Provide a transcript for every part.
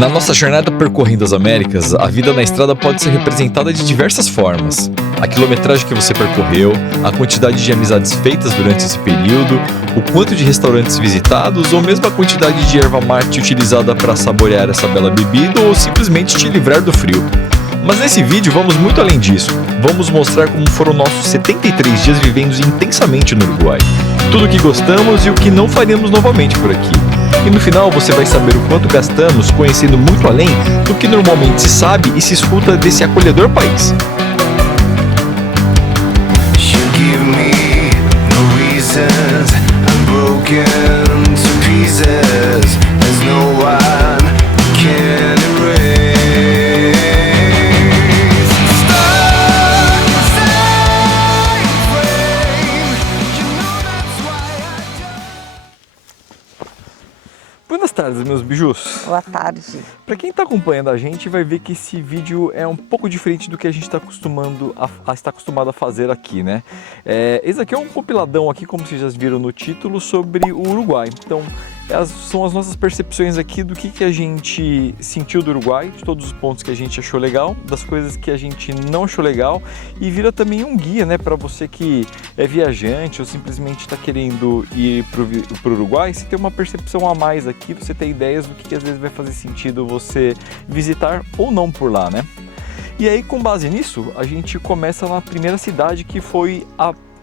Na nossa jornada percorrendo as Américas, a vida na estrada pode ser representada de diversas formas. A quilometragem que você percorreu, a quantidade de amizades feitas durante esse período, o quanto de restaurantes visitados ou mesmo a quantidade de erva mate utilizada para saborear essa bela bebida ou simplesmente te livrar do frio. Mas nesse vídeo vamos muito além disso. Vamos mostrar como foram nossos 73 dias vivendo intensamente no Uruguai. Tudo o que gostamos e o que não faríamos novamente por aqui. E no final você vai saber o quanto gastamos conhecendo muito além do que normalmente se sabe e se escuta desse acolhedor país. Boas tardes, meus bijus. Boa tarde. Para quem está acompanhando a gente, vai ver que esse vídeo é um pouco diferente do que a gente está acostumado a fazer aqui, né? Esse aqui é um compiladão aqui, como vocês já viram no título, sobre o Uruguai. Então, são as nossas percepções aqui do que a gente sentiu do Uruguai, de todos os pontos que a gente achou legal, das coisas que a gente não achou legal, e vira também um guia, né, para você que é viajante ou simplesmente está querendo ir para o Uruguai, você tem uma percepção a mais aqui, você tem ideias do que às vezes vai fazer sentido você visitar ou não por lá, né? E aí, com base nisso, a gente começa na primeira cidade, que foi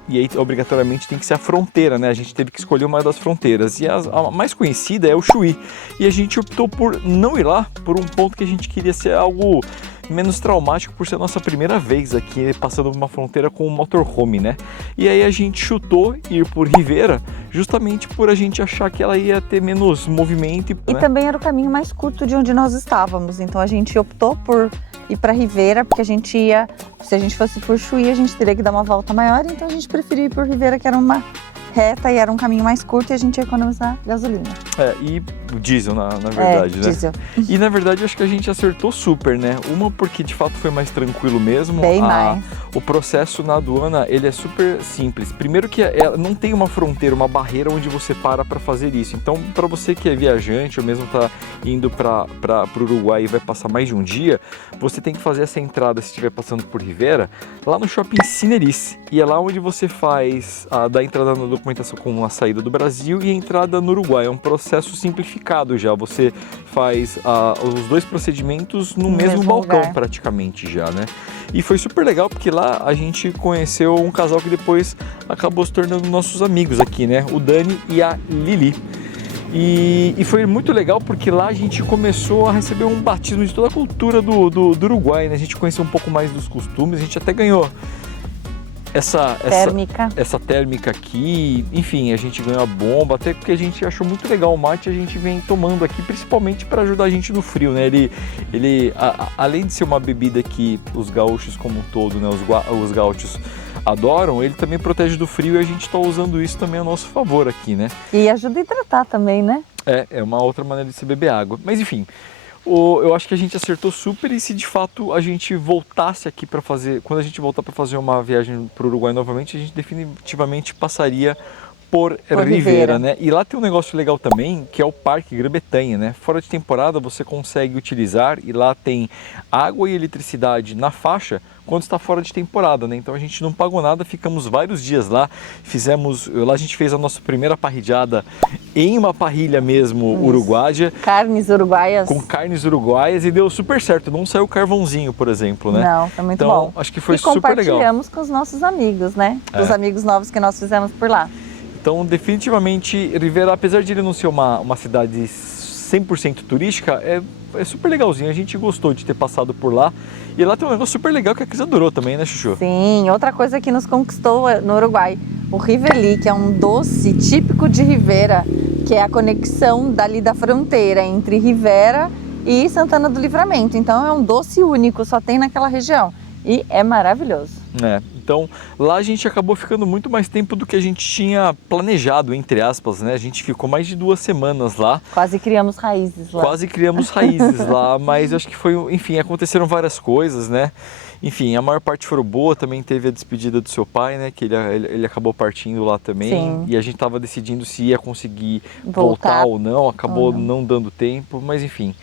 e aí, obrigatoriamente, tem que ser a fronteira, né? A gente teve que escolher uma das fronteiras. E a mais conhecida é o Chuí. E a gente optou por não ir lá, por um ponto que a gente queria ser algo menos traumático, por ser a nossa primeira vez aqui, passando uma fronteira com o motorhome, né? E aí a gente chutou ir por Rivera, justamente por a gente achar que ela ia ter menos movimento. E né? Também era o caminho mais curto de onde nós estávamos. Então a gente optou por ir para Rivera, porque a gente ia, se a gente fosse por Chuí, a gente teria que dar uma volta maior, então a gente preferiu ir por Rivera, que era uma reta e era um caminho mais curto e a gente ia economizar gasolina. E o diesel, na verdade, né? Diesel. E na verdade, eu acho que a gente acertou super, né? Uma porque de fato foi mais tranquilo mesmo. Bem mais. O processo na aduana, ele é super simples. Primeiro que não tem uma fronteira, uma barreira onde você para fazer isso. Então, para você que é viajante ou mesmo tá indo para o Uruguai e vai passar mais de um dia, você tem que fazer essa entrada, se estiver passando por Rivera, lá no Shopping Cineris. E é lá onde você faz da entrada na documentação com a saída do Brasil e a entrada no Uruguai. É um processo simplificado já. Você faz os dois procedimentos no mesmo balcão, lugar. praticamente já, né? E foi super legal porque lá a gente conheceu um casal que depois acabou se tornando nossos amigos aqui, né? O Dani e a Lili. E foi muito legal porque lá a gente começou a receber um batismo de toda a cultura do Uruguai, né? A gente conheceu um pouco mais dos costumes, a gente até ganhou essa térmica aqui, enfim, a gente ganhou a bomba, até porque a gente achou muito legal o mate, a gente vem tomando aqui principalmente para ajudar a gente no frio, né? Ele além de ser uma bebida que os gaúchos como um todo, né, os gaúchos adoram, ele também protege do frio e a gente está usando isso também a nosso favor aqui, né? E ajuda a hidratar também, né? É uma outra maneira de se beber água, mas enfim. Eu acho que a gente acertou super, e se de fato a gente voltasse aqui para fazer, quando a gente voltar para fazer uma viagem para o Uruguai novamente, a gente definitivamente passaria por Rivera, né? E lá tem um negócio legal também, que é o Parque Grã-Bretanha, né? Fora de temporada você consegue utilizar, e lá tem água e eletricidade na faixa quando está fora de temporada, né? Então a gente não pagou nada, ficamos vários dias lá, lá a gente fez a nossa primeira parrilhada em uma parrilha mesmo uruguaia. Carnes uruguaias. Com carnes uruguaias, e deu super certo, não saiu carvãozinho, por exemplo, né? Não, foi muito bom. Acho que foi super legal. E compartilhamos com os nossos amigos, né? Os amigos novos que nós fizemos por lá. Então, definitivamente, Rivera, apesar de ele não ser uma cidade 100% turística, é super legalzinho. A gente gostou de ter passado por lá. E lá tem um negócio super legal que a Cris adorou também, né, Chuchu? Sim, outra coisa que nos conquistou no Uruguai, o Riveli, que é um doce típico de Rivera, que é a conexão dali da fronteira entre Rivera e Santana do Livramento. Então é um doce único, só tem naquela região. E é maravilhoso. Então lá a gente acabou ficando muito mais tempo do que a gente tinha planejado, entre aspas, né? A gente ficou mais de 2 semanas lá. Quase criamos raízes lá. Quase criamos raízes lá, mas acho que foi, enfim, aconteceram várias coisas, né? Enfim, a maior parte foram boa, também teve a despedida do seu pai, né? Que ele acabou partindo lá também. Sim. E a gente estava decidindo se ia conseguir Voltar voltar ou não, acabou não dando tempo, mas enfim.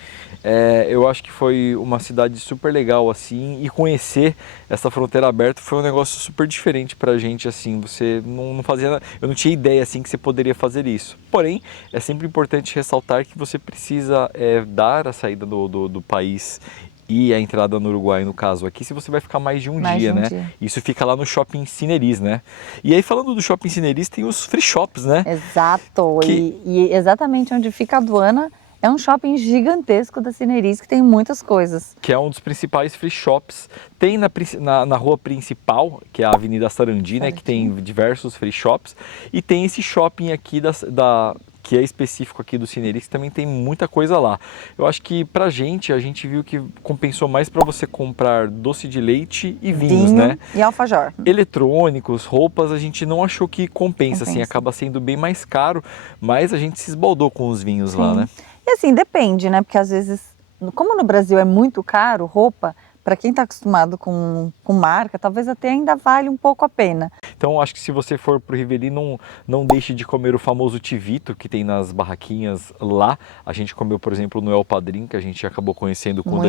Eu acho que foi uma cidade super legal, assim, e conhecer essa fronteira aberta foi um negócio super diferente pra gente, assim, você não fazia, eu não tinha ideia, assim, que você poderia fazer isso. Porém, é sempre importante ressaltar que você precisa dar a saída do país e a entrada no Uruguai, no caso aqui, se você vai ficar mais de um dia, né? Isso fica lá no Shopping Cineris, né? E aí, falando do Shopping Cineris, tem os free shops, né? Exato, e exatamente onde fica a aduana é um shopping gigantesco da Cineris que tem muitas coisas. Que é um dos principais free shops. Tem na rua principal, que é a Avenida Sarandi, né? Que tem diversos free shops. E tem esse shopping aqui que é específico aqui do Cineris, que também tem muita coisa lá. Eu acho que pra gente, a gente viu que compensou mais para você comprar doce de leite e vinhos, né? E alfajor. Eletrônicos, roupas, a gente não achou que compensa, assim, acaba sendo bem mais caro, mas a gente se esbaldou com os vinhos lá, né? E assim, depende, né? Porque às vezes, como no Brasil é muito caro roupa, para quem está acostumado com marca, talvez até ainda vale um pouco a pena. Então acho que se você for para o Riveli, não deixe de comer o famoso tivito que tem nas barraquinhas lá. A gente comeu, por exemplo, no El Padrim, que a gente acabou conhecendo quando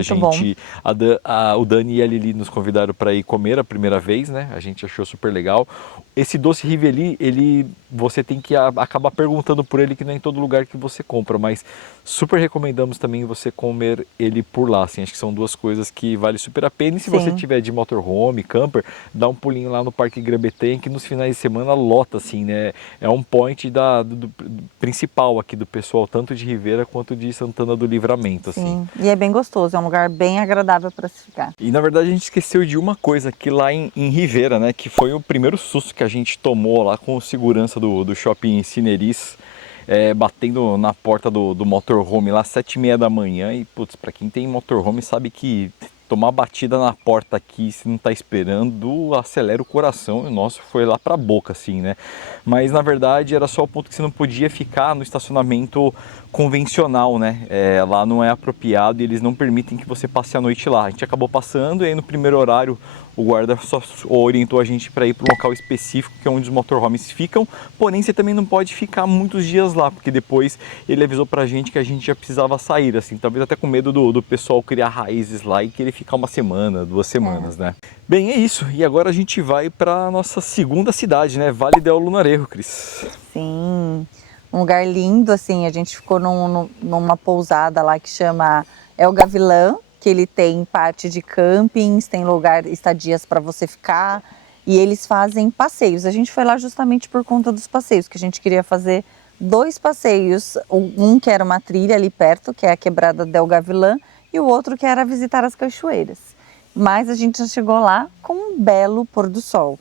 o Dani e a Lili nos convidaram para ir comer a primeira vez, né? A gente achou super legal. Esse doce Riveli, você tem que acabar perguntando por ele, que não é em todo lugar que você compra, mas super recomendamos também você comer ele por lá, assim, acho que são duas coisas que vale super a pena. E se você tiver de motorhome, camper, dá um pulinho lá no Parque Grambetém, que nos finais de semana lota, assim, né? É um point do principal aqui do pessoal, tanto de Rivera quanto de Santana do Livramento, assim. Sim, e é bem gostoso, é um lugar bem agradável para se ficar. E na verdade a gente esqueceu de uma coisa aqui lá em Rivera, né? Que foi o primeiro susto que a gente tomou lá com o segurança do Shopping Cineris. Batendo na porta do motorhome lá 7h30 da manhã e, putz, pra quem tem motorhome sabe que tomar batida na porta aqui, se não tá esperando, acelera o coração, e o nosso foi lá pra boca, assim, né? Mas na verdade era só o ponto que você não podia ficar no estacionamento convencional, né? Lá não é apropriado e eles não permitem que você passe a noite lá. A gente acabou passando e aí no primeiro horário o guarda só orientou a gente para ir para um local específico, que é onde os motorhomes ficam, porém você também não pode ficar muitos dias lá, porque depois ele avisou pra gente que a gente já precisava sair, assim, talvez até com medo do pessoal criar raízes lá e querer ficar uma semana, 2 semanas, né? Bem, é isso, e agora a gente vai para nossa segunda cidade, né? Vale del Lunarejo, Cris. Sim, um lugar lindo, assim, a gente ficou numa pousada lá que chama El Gavilã, que ele tem parte de campings, tem estadias para você ficar, e eles fazem passeios. A gente foi lá justamente por conta dos passeios, que a gente queria fazer 2 passeios, um que era uma trilha ali perto, que é a Quebrada del Gavilã, e o outro que era visitar as cachoeiras. Mas a gente já chegou lá com um belo pôr do sol.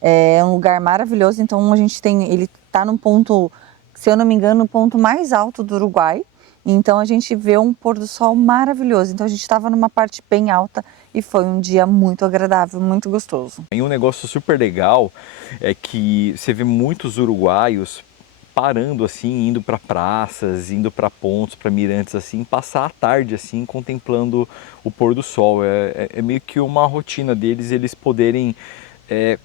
É um lugar maravilhoso, então ele está num ponto, se eu não me engano, no ponto mais alto do Uruguai. Então a gente vê um pôr do sol maravilhoso. Então a gente estava numa parte bem alta e foi um dia muito agradável, muito gostoso. E um negócio super legal é que você vê muitos uruguaios parando assim, indo para praças, indo para pontos, para mirantes assim, passar a tarde assim, contemplando o pôr do sol. É meio que uma rotina deles, eles poderem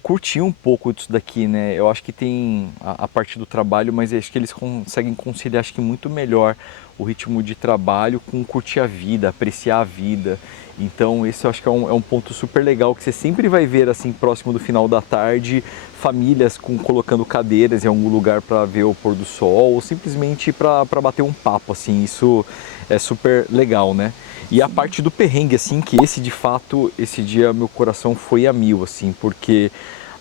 curtir um pouco disso daqui, né? Eu acho que tem a parte do trabalho, mas acho que eles conseguem conciliar, acho que muito melhor o ritmo de trabalho com curtir a vida, apreciar a vida. Então esse eu acho que é um ponto super legal, que você sempre vai ver assim, próximo do final da tarde, famílias colocando cadeiras em algum lugar para ver o pôr do sol, ou simplesmente para bater um papo, assim, isso é super legal, né? E a parte do perrengue, assim, que esse dia meu coração foi a mil, assim, porque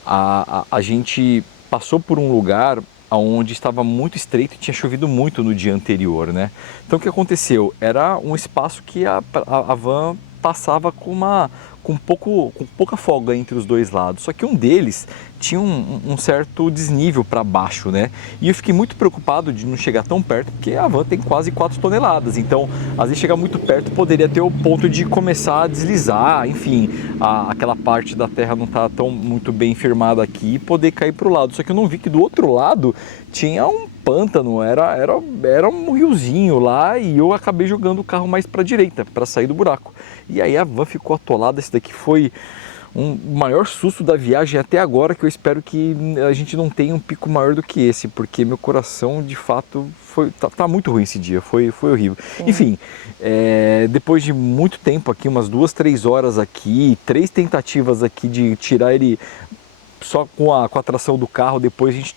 a gente passou por um lugar onde estava muito estreito e tinha chovido muito no dia anterior, né? Então o que aconteceu? Era um espaço que a van passava com pouca folga entre os dois lados. Só que um deles tinha um certo desnível para baixo, né? E eu fiquei muito preocupado de não chegar tão perto, porque a van tem quase 4 toneladas. Então, às vezes chegar muito perto poderia ter o ponto de começar a deslizar, enfim, aquela parte da terra não tá tão muito bem firmada aqui e poder cair para o lado. Só que eu não vi que do outro lado tinha um pântano, era um riozinho lá, e eu acabei jogando o carro mais para a direita, para sair do buraco. E aí a van ficou atolada. Esse daqui foi o maior susto da viagem até agora, que eu espero que a gente não tenha um pico maior do que esse, porque meu coração de fato tá muito ruim esse dia, foi horrível. Sim. Enfim, depois de muito tempo aqui, umas 2, 3 horas aqui, 3 tentativas aqui de tirar ele só com a tração do carro, depois a gente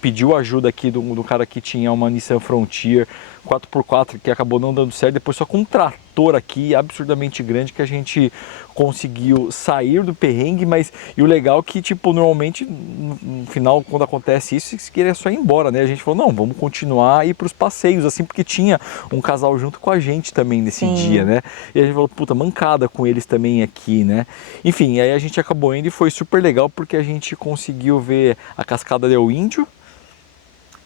pediu ajuda aqui do cara que tinha uma Nissan Frontier 4x4 que acabou não dando certo, depois só com um trator aqui absurdamente grande que a gente conseguiu sair do perrengue. Mas e o legal é que, tipo, normalmente no final, quando acontece isso, você queria só ir embora, né? A gente falou, não, vamos continuar a ir para os passeios, assim, porque tinha um casal junto com a gente também nesse dia, né? E a gente falou, puta, mancada com eles também aqui, né? Enfim, aí a gente acabou indo e foi super legal porque a gente conseguiu ver a Cascada del Índio,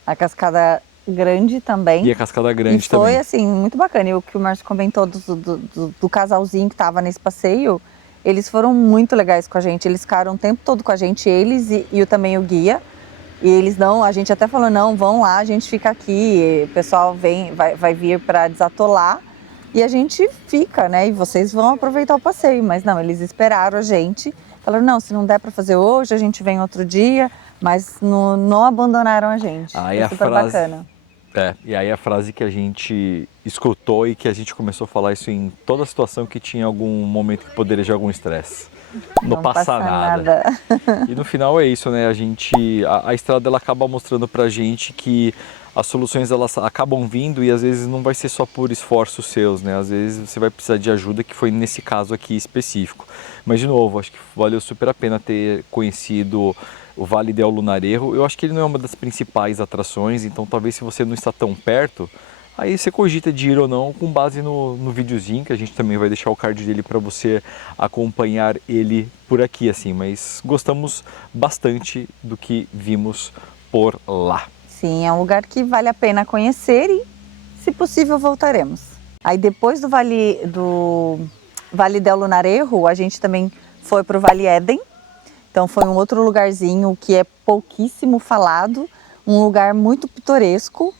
a Cascada Grande também. E a Cascada Grande também. Foi, assim, muito bacana. E o que o Márcio comentou do casalzinho que estava nesse passeio, eles foram muito legais com a gente. Eles ficaram o tempo todo com a gente, eles e também o guia. E eles não, a gente até falou, não, vão lá, a gente fica aqui, o pessoal vai vir para desatolar e a gente fica, né? E vocês vão aproveitar o passeio. Mas não, eles esperaram a gente, falaram, não, se não der para fazer hoje, a gente vem outro dia. Mas não abandonaram a gente. Aí super bacana. E aí a frase que a gente escutou e que a gente começou a falar isso em toda situação que tinha algum momento que poderia gerar algum estresse. Não passa nada. E no final é isso, né? A estrada ela acaba mostrando pra gente que as soluções elas acabam vindo e às vezes não vai ser só por esforços seus, né? Às vezes você vai precisar de ajuda, que foi nesse caso aqui específico. Mas de novo, acho que valeu super a pena ter conhecido o Vale del Lunarejo. Eu acho que ele não é uma das principais atrações, então talvez se você não está tão perto, aí você cogita de ir ou não com base no videozinho, que a gente também vai deixar o card dele para você acompanhar ele por aqui, assim. Mas gostamos bastante do que vimos por lá. Sim, é um lugar que vale a pena conhecer e, se possível, voltaremos. Aí depois do Vale del Lunarejo, a gente também foi para o Vale Eden. Então foi um outro lugarzinho que é pouquíssimo falado, um lugar muito pitoresco.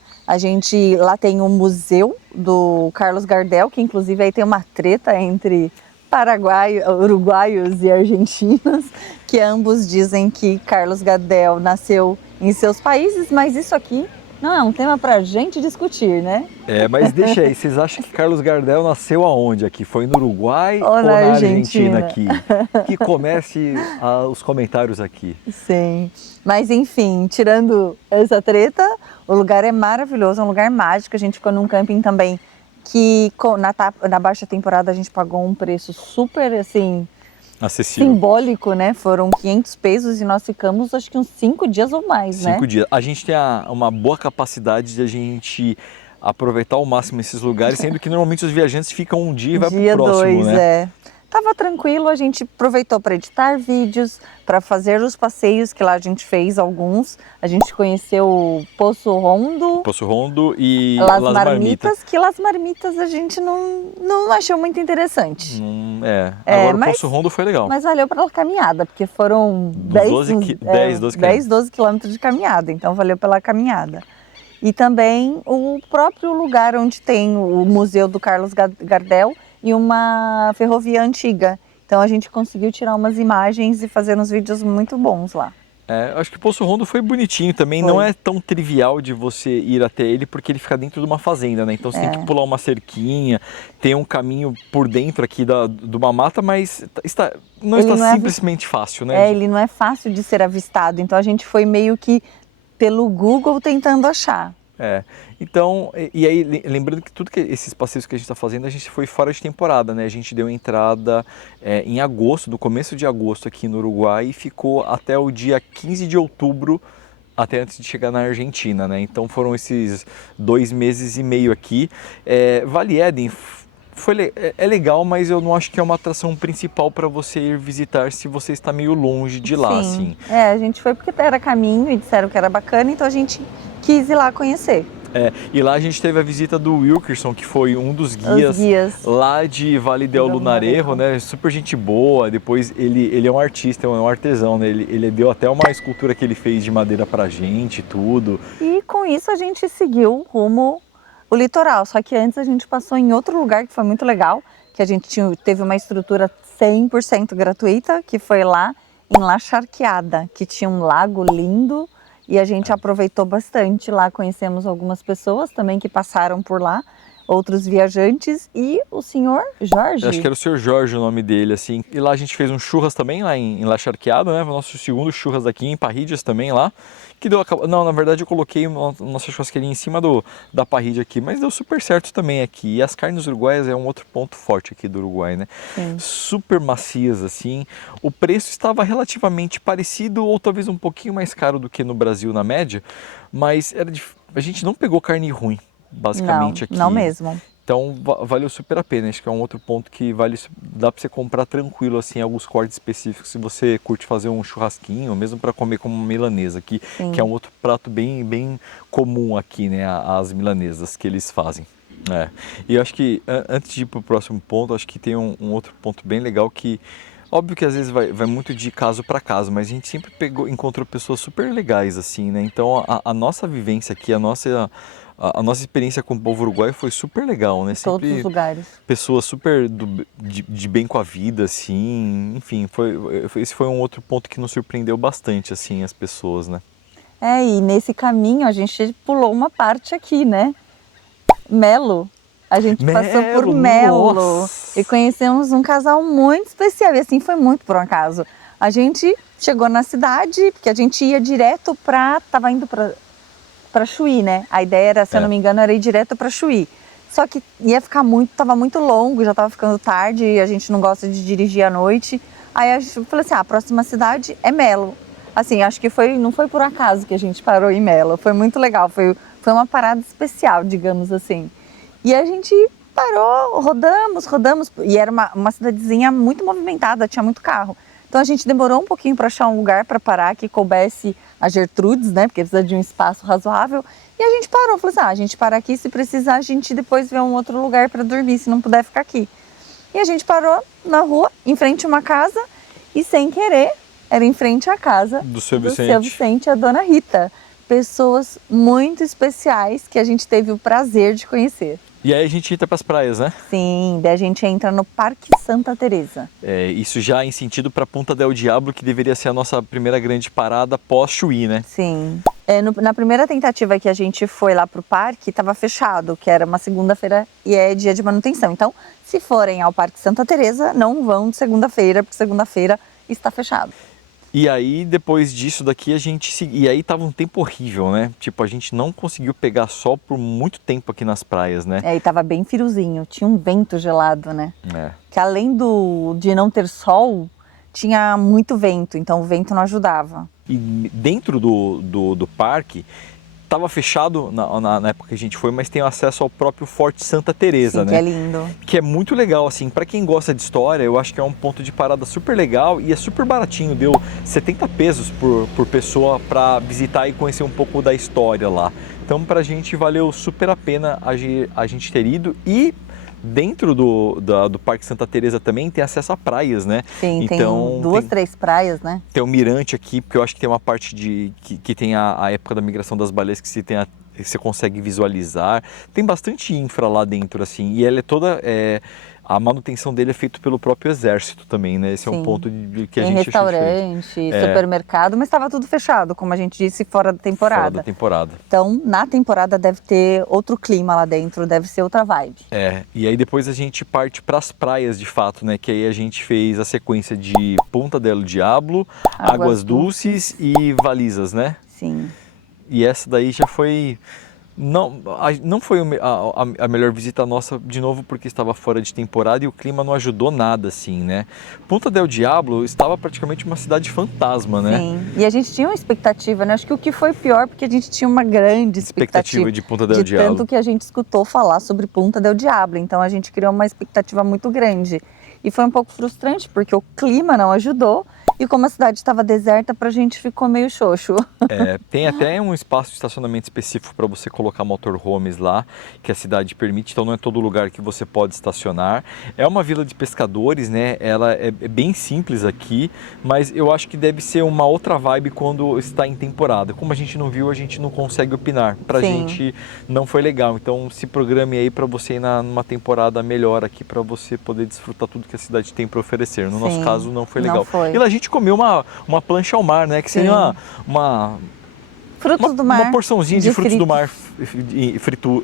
Lá tem um museu do Carlos Gardel, que inclusive aí tem uma treta entre uruguaios e argentinos, que ambos dizem que Carlos Gardel nasceu em seus países, mas isso aqui não é um tema pra gente discutir, né? Mas deixa aí, vocês acham que Carlos Gardel nasceu aonde aqui? Foi no Uruguai ou na Argentina aqui? Que comece os comentários aqui. Sim, mas enfim, tirando essa treta, o lugar é maravilhoso, é um lugar mágico. A gente ficou num camping também que na baixa temporada a gente pagou um preço super, assim, acessível, simbólico, né? Foram 500 pesos e nós ficamos acho que uns 5 dias ou mais, né? 5 dias. A gente tem uma boa capacidade de a gente aproveitar ao máximo esses lugares, sendo que normalmente os viajantes ficam um dia e vai pro próximo, né? Tava tranquilo, a gente aproveitou para editar vídeos, para fazer os passeios, que lá a gente fez alguns. A gente conheceu o Poço Hondo e Las Marmitas, que Las Marmitas a gente não achou muito interessante. Agora o Poço Hondo foi legal. Mas valeu pela caminhada, porque foram 10, 12 quilômetros de caminhada, então valeu pela caminhada. E também o próprio lugar onde tem o Museu do Carlos Gardel e uma ferrovia antiga. Então a gente conseguiu tirar umas imagens e fazer uns vídeos muito bons lá. Acho que o Poço Hondo foi bonitinho também. Não é tão trivial de você ir até ele, porque ele fica dentro de uma fazenda, né? Então você tem que pular uma cerquinha, tem um caminho por dentro aqui de uma mata, mas não está simplesmente fácil, né? Ele não é fácil de ser avistado, então a gente foi meio que pelo Google tentando achar. Então, e aí lembrando que tudo que esses passeios que a gente está fazendo, a gente foi fora de temporada, né? A gente deu entrada em agosto, no começo de agosto aqui no Uruguai, e ficou até o dia 15 de outubro, até antes de chegar na Argentina, né? Então foram esses 2 meses e meio aqui. Vale Eden é legal, mas eu não acho que é uma atração principal para você ir visitar se você está meio longe de lá, assim. A gente foi porque era caminho e disseram que era bacana, então a gente quis ir lá conhecer. E lá a gente teve a visita do Wilkerson, que foi um dos guias lá de Vale del Lunarejo, né? Super gente boa. Depois ele é um artista, é um artesão, né? Ele deu até uma escultura que ele fez de madeira pra gente, tudo. E com isso a gente seguiu rumo o litoral. Só que antes a gente passou em outro lugar que foi muito legal, que a gente teve uma estrutura 100% gratuita, que foi lá em La Charqueada, que tinha um lago lindo. E a gente aproveitou bastante lá, conhecemos algumas pessoas também que passaram por lá, outros viajantes e o senhor Jorge. Eu acho que era o senhor Jorge o nome dele, assim. E lá a gente fez um churras também, lá em La Charqueada, né? O nosso segundo churras aqui em Parrillas também lá. Que deu, não, na verdade eu coloquei nossa churrasqueirinha em cima da parrilha aqui, mas deu super certo também aqui. E as carnes uruguaias é um outro ponto forte aqui do Uruguai, né? Sim. Super macias, assim. O preço estava relativamente parecido ou talvez um pouquinho mais caro do que no Brasil na média, mas a gente não pegou carne ruim, basicamente, aqui. Não mesmo. Então valeu super a pena, acho que é um outro ponto que dá para você comprar tranquilo, assim, alguns cortes específicos, se você curte fazer um churrasquinho, mesmo para comer como uma milanesa aqui, que é um outro prato bem comum aqui, né, as milanesas que eles fazem. E eu acho que, antes de ir para o próximo ponto, acho que tem um outro ponto bem legal que, óbvio que às vezes vai muito de caso para caso, mas a gente sempre encontrou pessoas super legais, assim, né, então a nossa vivência aqui, a nossa experiência com o povo uruguaio foi super legal, né? Todos os lugares. Pessoas super de bem com a vida, assim, enfim, esse foi um outro ponto que nos surpreendeu bastante, assim, as pessoas, né? E nesse caminho a gente pulou uma parte aqui, né? Melo. A gente passou por Melo. Nossa. E conhecemos um casal muito especial, e assim foi muito por um acaso. A gente chegou na cidade, porque a gente ia direto tava indo para Chuí, né? A ideia era, se eu não me engano, era ir direto para Chuí. Só que tava muito longo, já tava ficando tarde e a gente não gosta de dirigir à noite. Aí a gente falou assim, a próxima cidade é Melo. Assim, acho que não foi por acaso que a gente parou em Melo, foi muito legal, foi uma parada especial, digamos assim. E a gente parou, rodamos, e era uma cidadezinha muito movimentada, tinha muito carro. Então a gente demorou um pouquinho para achar um lugar para parar que coubesse a Gertrudes, né? Porque precisa de um espaço razoável. E a gente parou, falou assim, a gente para aqui, se precisar a gente depois vê um outro lugar para dormir, se não puder ficar aqui. E a gente parou na rua, em frente a uma casa, e sem querer, era em frente à casa do seu Vicente e a dona Rita. Pessoas muito especiais que a gente teve o prazer de conhecer. E aí a gente entra para as praias, né? Sim, daí a gente entra no Parque Santa Teresa. Isso já em sentido para Punta del Diablo, que deveria ser a nossa primeira grande parada pós-Chuí, né? Sim. Na primeira tentativa que a gente foi lá pro parque, estava fechado, que era uma segunda-feira e é dia de manutenção. Então, se forem ao Parque Santa Teresa, não vão de segunda-feira, porque segunda-feira está fechado. E aí, depois disso daqui, E aí tava um tempo horrível, né? Tipo, a gente não conseguiu pegar sol por muito tempo aqui nas praias, né? E tava bem friozinho, tinha um vento gelado, né? Que além de não ter sol, tinha muito vento, então o vento não ajudava. E dentro do parque, estava fechado na época que a gente foi, mas tem acesso ao próprio Forte Santa Teresa, né? Que é lindo. Que é muito legal, assim, para quem gosta de história, eu acho que é um ponto de parada super legal e é super baratinho, deu 70 pesos por pessoa para visitar e conhecer um pouco da história lá. Então pra gente valeu super a pena a gente ter ido e dentro do Parque Santa Teresa também tem acesso a praias, né? Sim, então, tem 3 praias, né? Tem um mirante aqui, porque eu acho que tem uma parte que tem a época da migração das baleias que você consegue visualizar. Tem bastante infra lá dentro, assim, e ela é toda... a manutenção dele é feita pelo próprio exército também, né? Esse é um ponto que a gente achou restaurante, supermercado, mas estava tudo fechado, como a gente disse, fora da temporada. Fora da temporada. Então, na temporada deve ter outro clima lá dentro, deve ser outra vibe. E aí depois a gente parte para as praias de fato, né? Que aí a gente fez a sequência de Punta del Diablo, Águas Dulces e Valizas, né? Sim. E essa daí já foi... não foi a melhor visita nossa, de novo, porque estava fora de temporada e o clima não ajudou nada, assim, né? Punta del Diablo estava praticamente uma cidade fantasma, né? Sim, e a gente tinha uma expectativa, né? Acho que o que foi pior, porque a gente tinha uma grande expectativa De Punta del Diablo. tanto que a gente escutou falar sobre Punta del Diablo, então a gente criou uma expectativa muito grande. E foi um pouco frustrante, porque o clima não ajudou, e como a cidade estava deserta, pra gente ficou meio xoxo. Tem até um espaço de estacionamento específico para você colocar motorhomes lá, que a cidade permite, então não é todo lugar que você pode estacionar. É uma vila de pescadores, né? Ela é bem simples aqui, mas eu acho que deve ser uma outra vibe quando está em temporada. Como a gente não viu, a gente não consegue opinar. Pra Sim. gente não foi legal, então se programe aí para você ir numa temporada melhor aqui, para você poder desfrutar tudo que a cidade tem para oferecer. No nosso Sim, caso não foi não legal. foi. E lá a gente comeu uma plancha ao mar, né? Que seria uma Frutos do mar. Uma porçãozinha de frutos do mar fritos,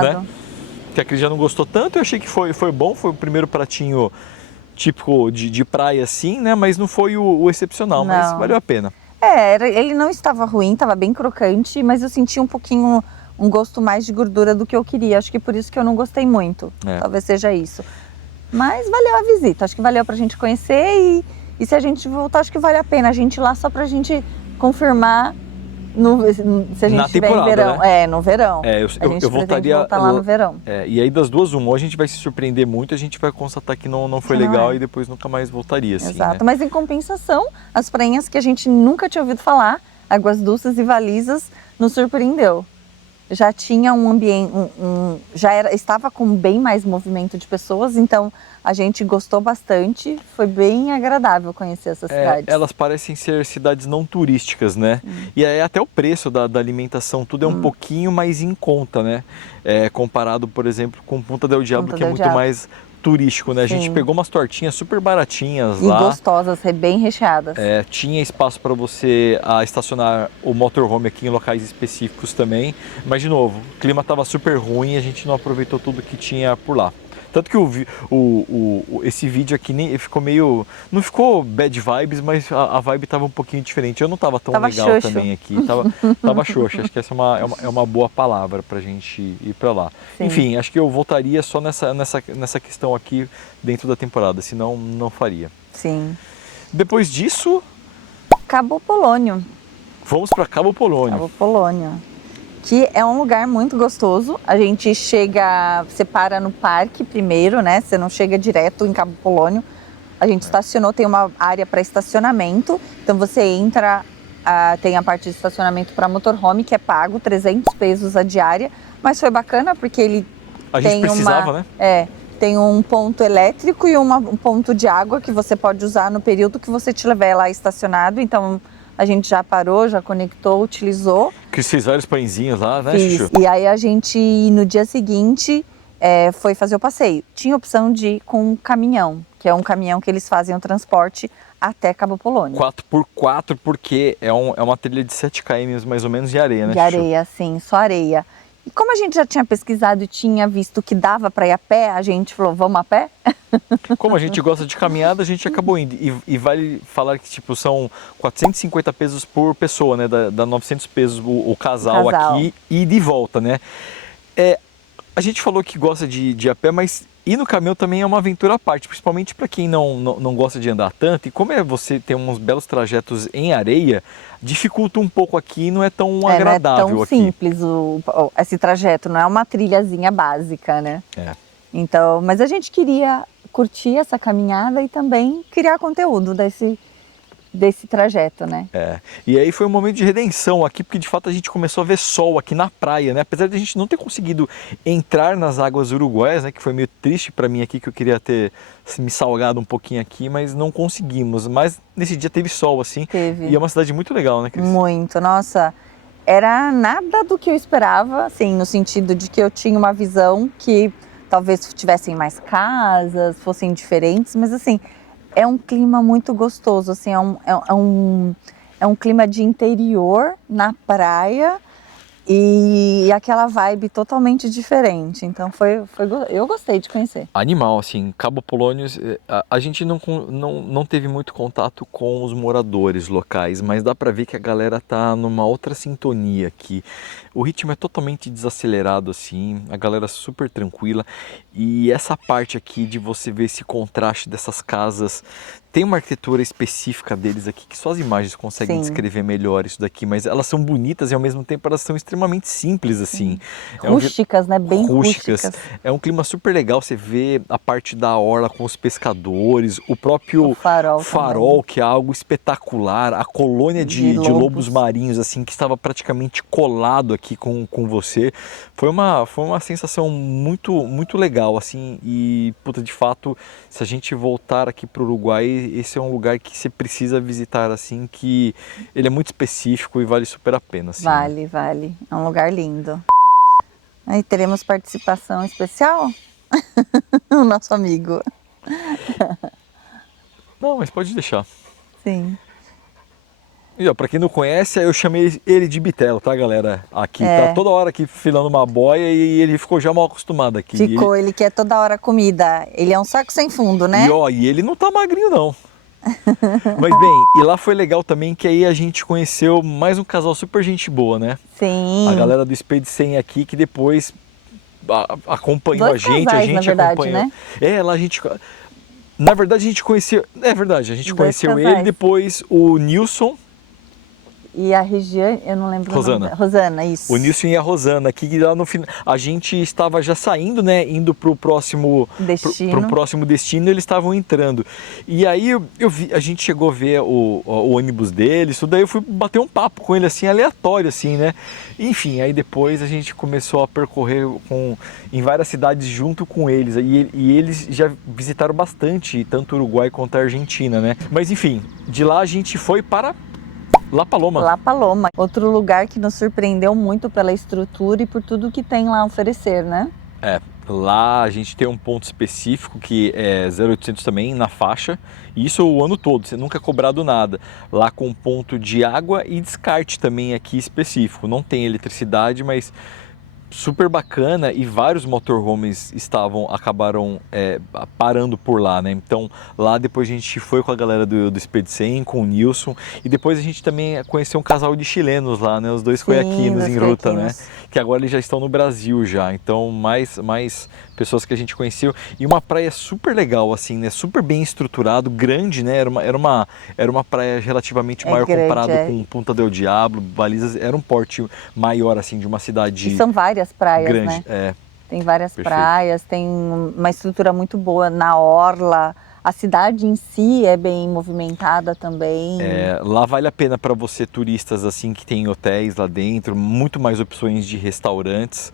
né? Que a Cris já não gostou tanto, eu achei que foi bom, foi o primeiro pratinho típico de praia assim, né? Mas não foi o excepcional, Não. mas valeu a pena. Ele não estava ruim, estava bem crocante, mas eu senti um pouquinho, um gosto mais de gordura do que eu queria. Acho que por isso que eu não gostei muito. Talvez seja isso. Mas valeu a visita, acho que valeu pra gente conhecer e se a gente voltar, acho que vale a pena a gente ir lá só pra gente confirmar se a gente estiver em verão. Né? No verão. Eu voltaria voltar lá no verão. E aí das duas, ou a gente vai se surpreender muito, a gente vai constatar que não foi legal e depois nunca mais voltaria. Assim, exato, né? Mas em compensação, as prainhas que a gente nunca tinha ouvido falar, Águas Dulces e Valizas, nos surpreendeu. Já tinha um ambiente, estava com bem mais movimento de pessoas, então a gente gostou bastante, foi bem agradável conhecer essas cidades. Elas parecem ser cidades não turísticas, né? E aí até o preço da alimentação, tudo é um pouquinho mais em conta, né? Comparado, por exemplo, com Punta del Diablo, que é muito mais turístico, né? A gente pegou umas tortinhas super baratinhas lá. E gostosas, bem recheadas. Tinha espaço para você estacionar o motorhome aqui em locais específicos também. Mas, de novo, o clima estava super ruim e a gente não aproveitou tudo que tinha por lá. Tanto que esse vídeo aqui ficou meio... Não ficou bad vibes, mas a vibe estava um pouquinho diferente. Eu não estava tão legal xoxo. Também aqui. Tava xoxo. Acho que essa é uma boa palavra pra gente ir pra lá. Sim. Enfim, acho que eu voltaria só nessa questão aqui dentro da temporada. Senão, não faria. Sim. Depois disso... Cabo Polônio. Vamos para Cabo Polônio. Cabo Polônio. Que é um lugar muito gostoso. A gente você para no parque primeiro, né? Você não chega direto em Cabo Polônio. A gente estacionou, tem uma área para estacionamento. Então você entra, tem a parte de estacionamento para motorhome, que é pago, 300 pesos a diária. Mas foi bacana porque ele gente precisava, né? Tem um ponto elétrico e um ponto de água que você pode usar no período que você estiver lá estacionado. Então a gente já parou, já conectou, utilizou. Que fez vários pãezinhos lá, né, Chuchu? E aí a gente, no dia seguinte, foi fazer o passeio. Tinha opção de ir com um caminhão, que é um caminhão que eles fazem o transporte até Cabo Polônio. 4x4, porque é uma trilha de 7 km mais ou menos de areia, né, De areia, sim, só areia. E como a gente já tinha pesquisado e tinha visto que dava para ir a pé, a gente falou, vamos a pé? Como a gente gosta de caminhada, a gente acabou indo. E vale falar que tipo, são 450 pesos por pessoa, né? Dá 900 pesos o casal aqui e de volta, né? A gente falou que gosta de ir a pé, mas ir no caminhão também é uma aventura à parte, principalmente para quem não gosta de andar tanto. E como você tem uns belos trajetos em areia, dificulta um pouco aqui, não é tão agradável aqui. Não é tão simples esse trajeto, não é uma trilhazinha básica, né? Então, mas a gente queria curtir essa caminhada e também criar conteúdo desse trajeto, né? E aí foi um momento de redenção aqui, porque de fato a gente começou a ver sol aqui na praia, né? Apesar de a gente não ter conseguido entrar nas águas uruguaias, né? Que foi meio triste para mim aqui, que eu queria ter me salgado um pouquinho aqui, mas não conseguimos. Mas nesse dia teve sol, assim. Teve. E é uma cidade muito legal, né, Cris? Muito, nossa. Era nada do que eu esperava, assim, no sentido de que eu tinha uma visão que talvez tivessem mais casas, fossem diferentes, mas assim... É um clima muito gostoso, assim, é um clima de interior na praia E aquela vibe totalmente diferente. Então eu gostei de conhecer. Animal, assim, Cabo Polônios, a gente não teve muito contato com os moradores locais, mas dá pra ver que a galera tá numa outra sintonia aqui. O ritmo é totalmente desacelerado, assim, a galera super tranquila. E essa parte aqui de você ver esse contraste dessas casas, tem uma arquitetura específica deles aqui que só as imagens conseguem Sim. descrever melhor isso daqui, mas elas são bonitas e ao mesmo tempo elas são extremamente simples, assim. Rústicas, né? Bem rústicas. É um clima super legal, você vê a parte da orla com os pescadores, o próprio O farol que é algo espetacular, a colônia de lobos marinhos, assim, que estava praticamente colado aqui com você. Foi uma sensação muito legal, assim, e, puta, de fato, se a gente voltar aqui para o Uruguai, esse é um lugar que você precisa visitar, assim, que ele é muito específico e vale super a pena, assim. Vale. É um lugar lindo. Aí teremos participação especial? O nosso amigo. Não, mas pode deixar. Sim. E ó, pra quem não conhece, eu chamei ele de Bitelo, tá, galera? Aqui, tá toda hora aqui filando uma boia e ele ficou já mal acostumado aqui. Ele quer toda hora comida. Ele é um saco sem fundo, né? E ele não tá magrinho, não. Mas bem, e lá foi legal também que aí a gente conheceu mais um casal super gente boa, né? Sim. A galera do Spade 100 aqui, que depois acompanhou Dois a gente casais, na verdade, acompanhou. né? Lá a gente... Na verdade a gente conheceu... É verdade, a gente conheceu ele, depois o Nilson... E a Regiane, eu não lembro Rosana. o nome. Rosana, isso. O Nilson e a Rosana, que lá no final a gente estava já saindo, né, indo pro próximo destino, eles estavam entrando. E aí a gente chegou a ver o ônibus deles, tudo aí eu fui bater um papo com ele assim aleatório assim, né? Enfim, aí depois a gente começou a percorrer em várias cidades junto com eles. E eles já visitaram bastante tanto o Uruguai quanto a Argentina, né? Mas enfim, de lá a gente foi para La Paloma. La Paloma, outro lugar que nos surpreendeu muito pela estrutura e por tudo que tem lá a oferecer, né? Lá a gente tem um ponto específico que é 0800 também, na faixa, e isso o ano todo, você nunca é cobrado nada. Lá com ponto de água e descarte também aqui específico, não tem eletricidade, mas super bacana, e vários motorhomes acabaram parando por lá, né? Então lá depois a gente foi com a galera do Spade 100, com o Nilson, e depois a gente também conheceu um casal de chilenos lá, né? Os dois cuiaquinos em ruta, né? Que agora eles já estão no Brasil já, então mais pessoas que a gente conheceu, e uma praia super legal assim, né? Super bem estruturado, grande, né? Era uma praia relativamente maior grande, comparado com Punta del Diablo, Balizas, era um porte maior assim de uma cidade. E são várias praias, grande, né? Tem várias Perfeito. praias, tem uma estrutura muito boa na orla. A cidade em si é bem movimentada também. Lá vale a pena para você, turistas assim que tem hotéis lá dentro, muito mais opções de restaurantes.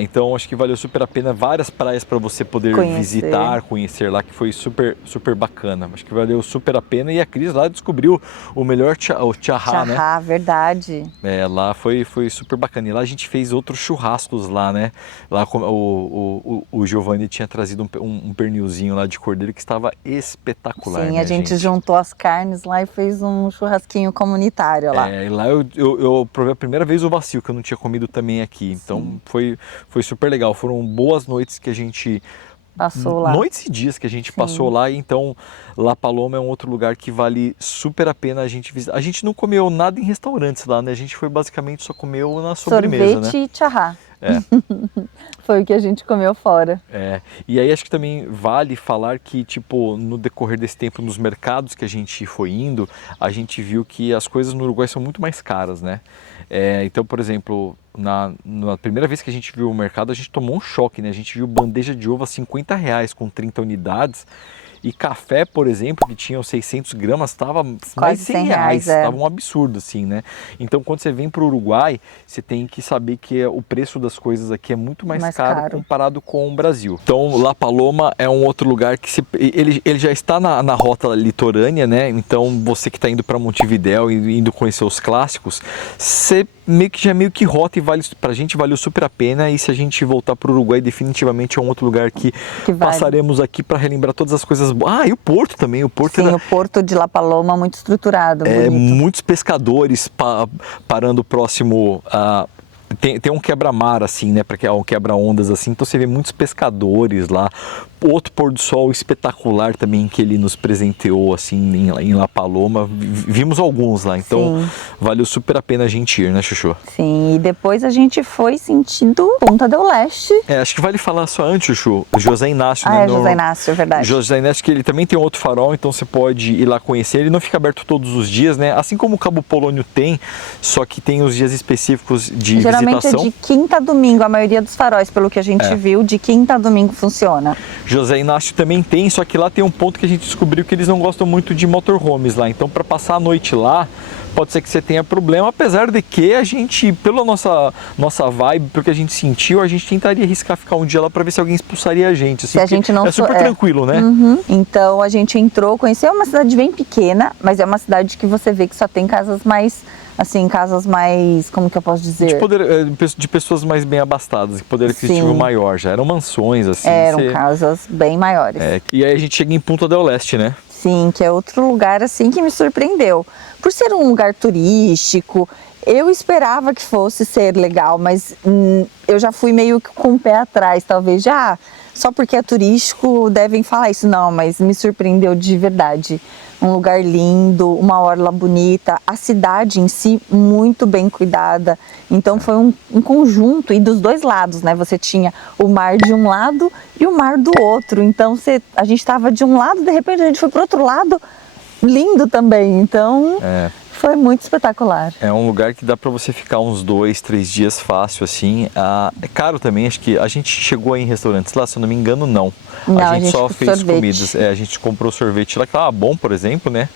Então acho que valeu super a pena, várias praias para você poder visitar, conhecer lá, que foi super bacana. Acho que valeu super a pena, e a Cris lá descobriu o melhor charrá, né? Charrá, verdade. Lá foi super bacana. E lá a gente fez outros churrascos lá, né? Lá o Giovanni tinha trazido um pernilzinho lá de cordeiro que estava espetacular. Sim, né, a gente juntou as carnes lá e fez um churrasquinho comunitário lá. E lá eu provei a primeira vez o vacil, que eu não tinha comido também aqui. Então foi super legal. Foram boas noites que a gente passou lá. Noites e dias que a gente passou lá. Então La Paloma é um outro lugar que vale super a pena a gente visitar. A gente não comeu nada em restaurantes lá, né? A gente foi basicamente só comeu na sobremesa, sorvete, né? E charrá. Foi o que a gente comeu fora. E aí acho que também vale falar que, tipo, no decorrer desse tempo, nos mercados que a gente foi indo, a gente viu que as coisas no Uruguai são muito mais caras, né? Então, por exemplo, na primeira vez que a gente viu o mercado, a gente tomou um choque, né? A gente viu bandeja de ovo a R$50 com 30 unidades. E café, por exemplo, que tinha 600 gramas, estava mais de 100 reais. Estava um absurdo, assim, né? Então, quando você vem para o Uruguai, você tem que saber que o preço das coisas aqui é muito mais caro comparado com o Brasil. Então, La Paloma é um outro lugar que ele já está na rota litorânea, né? Então, você que está indo para Montevidéu e indo conhecer os clássicos, você meio que rota, e pra gente valeu super a pena. E se a gente voltar para o Uruguai, definitivamente é um outro lugar que passaremos aqui para relembrar todas as coisas. E o Porto também. O Porto o Porto de La Paloma muito estruturado, bonito. Muitos pescadores parando próximo tem um quebra-mar, assim, né? Porque é um quebra-ondas, assim. Então você vê muitos pescadores lá. Outro pôr do sol espetacular também que ele nos presenteou, assim, em La Paloma. Vimos alguns lá, então Sim. valeu super a pena a gente ir, né, Chuchu? Sim, e depois a gente foi sentido Punta del Leste. Acho que vale falar só antes, Chuchu, o José Inácio, né? José Inácio, é verdade. José Inácio, que ele também tem outro farol, então você pode ir lá conhecer. Ele não fica aberto todos os dias, né? Assim como o Cabo Polônio tem, só que tem os dias específicos de Geralmente visitação. é de quinta a domingo, a maioria dos faróis, pelo que a gente viu, de quinta a domingo funciona. José Inácio também tem, só que lá tem um ponto que a gente descobriu que eles não gostam muito de motorhomes lá. Então, para passar a noite lá, pode ser que você tenha problema, apesar de que a gente, pela nossa vibe, pelo que a gente sentiu, a gente tentaria arriscar ficar um dia lá para ver se alguém expulsaria a gente. Assim, se a gente não é super tranquilo, né? Uhum. Então a gente entrou, conheceu uma cidade bem pequena, mas é uma cidade que você vê que só tem casas mais, como que eu posso dizer? De pessoas mais bem abastadas, poder aquisitivo maior já. Eram mansões, assim. Eram casas bem maiores. E aí a gente chega em Punta del Leste, né? Sim, que é outro lugar assim que me surpreendeu. Por ser um lugar turístico, eu esperava que fosse ser legal, mas eu já fui meio que com o pé atrás, talvez já só porque é turístico devem falar isso. Não, mas me surpreendeu de verdade. Um lugar lindo, uma orla bonita, a cidade em si muito bem cuidada. Então foi um conjunto, e dos dois lados, né? Você tinha o mar de um lado e o mar do outro. Então a gente estava de um lado, de repente a gente foi para o outro lado, lindo também. Então foi muito espetacular. É um lugar que dá para você ficar uns 2, 3 dias fácil, assim. É caro também, acho que a gente chegou aí em restaurantes lá, se eu não me engano, não. A gente só fez sorvete. Comidas. A gente comprou sorvete lá, que tava bom, por exemplo, né?